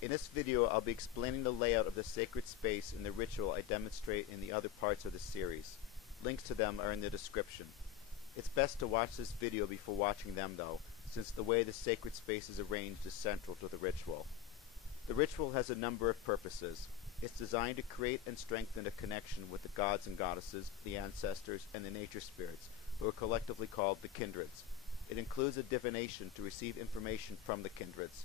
In this video, I'll be explaining the layout of the sacred space in the ritual I demonstrate in the other parts of the series. Links to them are in the description. It's best to watch this video before watching them though, since the way the sacred space is arranged is central to the ritual. The ritual has a number of purposes. It's designed to create and strengthen a connection with the gods and goddesses, the ancestors, and the nature spirits, who are collectively called the kindreds. It includes a divination to receive information from the kindreds.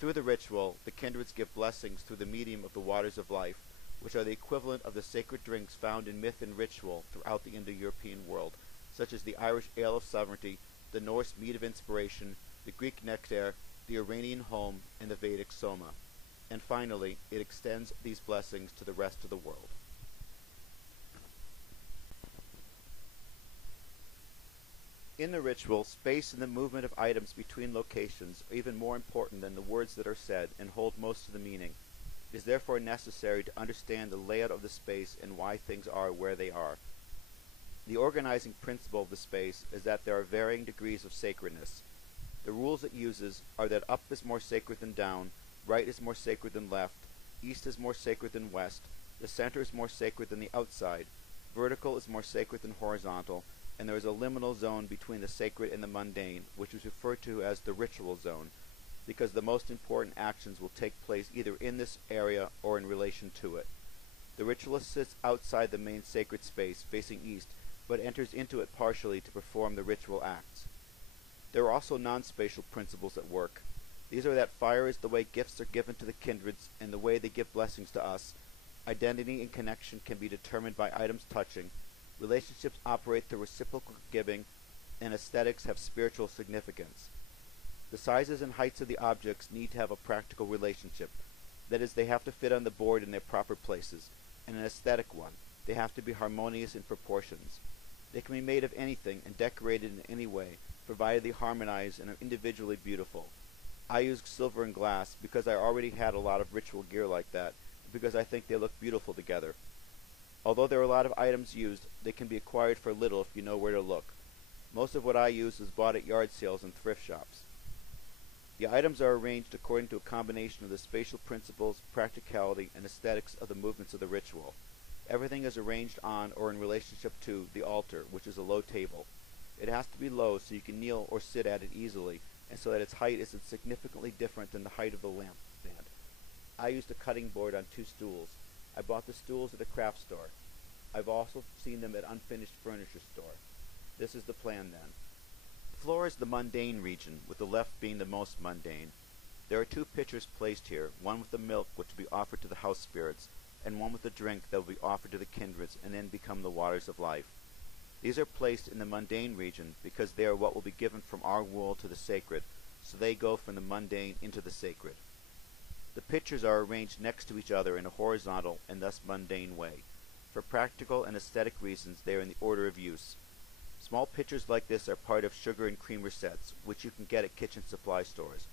Through the ritual, the kindreds give blessings through the medium of the waters of life, which are the equivalent of the sacred drinks found in myth and ritual throughout the indo-european world, such as the Irish Ale of Sovereignty, the Norse Mead of Inspiration, the Greek Nekter, the Iranian Home, and the Vedic Soma. And finally, it extends these blessings to the rest of the world. In the ritual, space and the movement of items between locations are even more important than the words that are said and hold most of the meaning. It is therefore necessary to understand the layout of the space and why things are where they are. The organizing principle of the space is that there are varying degrees of sacredness. The rules it uses are that up is more sacred than down, right is more sacred than left, east is more sacred than west, the center is more sacred than the outside, vertical is more sacred than horizontal, and there is a liminal zone between the sacred and the mundane, which is referred to as the ritual zone, because the most important actions will take place either in this area or in relation to it. The ritualist sits outside the main sacred space, facing east, but enters into it partially to perform the ritual acts. There are also non-spatial principles at work. These are that fire is the way gifts are given to the kindreds and the way they give blessings to us. Identity and connection can be determined by items touching. Relationships operate through reciprocal giving, and aesthetics have spiritual significance. The sizes and heights of the objects need to have a practical relationship. That is, they have to fit on the board in their proper places, and an aesthetic one. They have to be harmonious in proportions. They can be made of anything and decorated in any way, provided they harmonize and are individually beautiful. I used silver and glass because I already had a lot of ritual gear like that, and because I think they look beautiful together. Although there are a lot of items used, they can be acquired for little if you know where to look. Most of what I use is bought at yard sales and thrift shops. The items are arranged according to a combination of the spatial principles, practicality, and aesthetics of the movements of the ritual. Everything is arranged on or in relationship to the altar, which is a low table. It has to be low so you can kneel or sit at it easily, and so that its height isn't significantly different than the height of the lamp stand. I used a cutting board on 2 stools. I bought the stools at a craft store. I've also seen them at unfinished furniture store. This is the plan then. The floor is the mundane region, with the left being the most mundane. There are 2 pitchers placed here, one with the milk which will be offered to the house spirits, and one with the drink that will be offered to the kindreds and then become the waters of life. These are placed in the mundane region because they are what will be given from our world to the sacred, so they go from the mundane into the sacred. The pitchers are arranged next to each other in a horizontal and thus mundane way. For practical and aesthetic reasons, they are in the order of use. Small pitchers like this are part of sugar and creamer sets, which you can get at kitchen supply stores.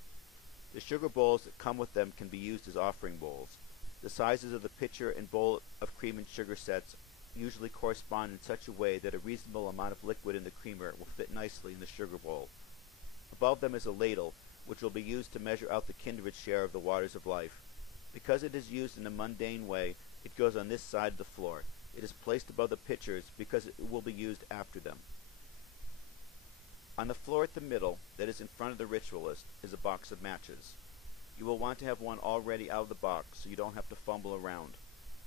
The sugar bowls that come with them can be used as offering bowls. The sizes of the pitcher and bowl of cream and sugar sets usually correspond in such a way that a reasonable amount of liquid in the creamer will fit nicely in the sugar bowl. Above them is a ladle, which will be used to measure out the kindred share of the waters of life. Because it is used in a mundane way, it goes on this side of the floor. It is placed above the pitchers because it will be used after them. On the floor at the middle, that is in front of the ritualist, is a box of matches. You will want to have one already out of the box so you don't have to fumble around.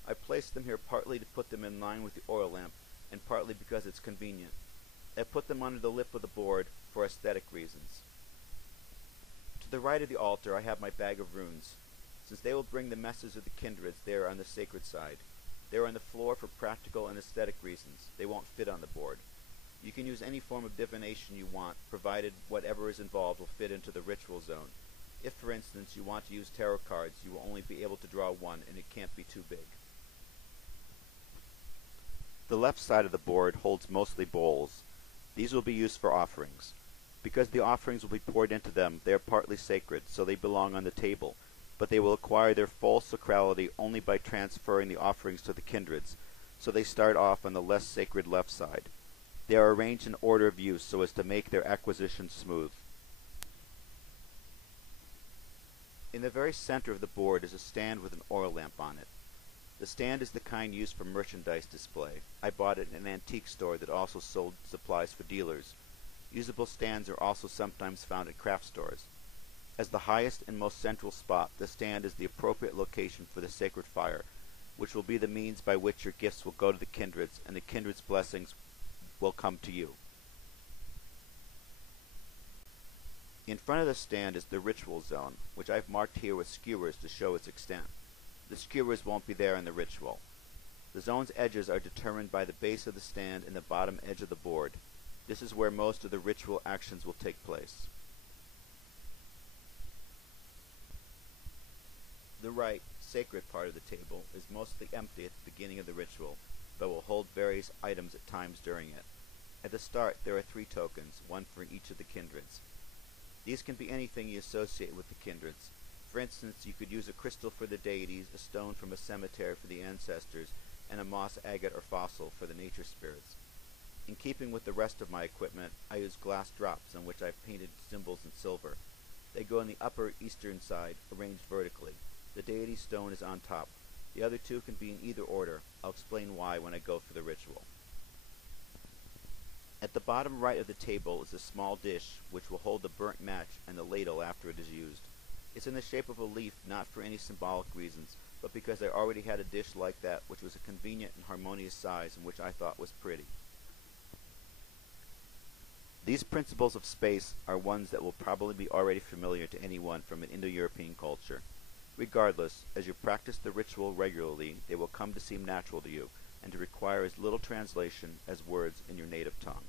I placed them here partly to put them in line with the oil lamp, and partly because it's convenient. I put them under the lip of the board for aesthetic reasons. To the right of the altar I have my bag of runes. Since they will bring the message of the kindreds, they are on the sacred side. They are on the floor for practical and aesthetic reasons. They won't fit on the board. You can use any form of divination you want, provided whatever is involved will fit into the ritual zone. If, for instance, you want to use tarot cards, you will only be able to draw one, and it can't be too big. The left side of the board holds mostly bowls. These will be used for offerings. Because the offerings will be poured into them, they are partly sacred, so they belong on the table, but they will acquire their full sacrality only by transferring the offerings to the kindreds, so they start off on the less sacred left side. They are arranged in order of use so as to make their acquisition smooth. In the very center of the board is a stand with an oil lamp on it. The stand is the kind used for merchandise display. I bought it in an antique store that also sold supplies for dealers. Usable stands are also sometimes found at craft stores. As the highest and most central spot, the stand is the appropriate location for the sacred fire, which will be the means by which your gifts will go to the kindreds, and the kindred's blessings will come to you. In front of the stand is the ritual zone, which I've marked here with skewers to show its extent. The skewers won't be there in the ritual. The zone's edges are determined by the base of the stand and the bottom edge of the board. This is where most of the ritual actions will take place. The right, sacred part of the table is mostly empty at the beginning of the ritual, but will hold various items at times during it. At the start, there are 3 tokens, one for each of the kindreds. These can be anything you associate with the kindreds. For instance, you could use a crystal for the deities, a stone from a cemetery for the ancestors, and a moss agate or fossil for the nature spirits. In keeping with the rest of my equipment, I use glass drops on which I've painted symbols in silver. They go on the upper eastern side, arranged vertically. The deity stone is on top. The other 2 can be in either order. I'll explain why when I go through the ritual. At the bottom right of the table is a small dish which will hold the burnt match and the ladle after it is used. It's in the shape of a leaf, not for any symbolic reasons, but because I already had a dish like that which was a convenient and harmonious size and which I thought was pretty. These principles of space are ones that will probably be already familiar to anyone from an Indo-European culture. Regardless, as you practice the ritual regularly, they will come to seem natural to you, and to require as little translation as words in your native tongue.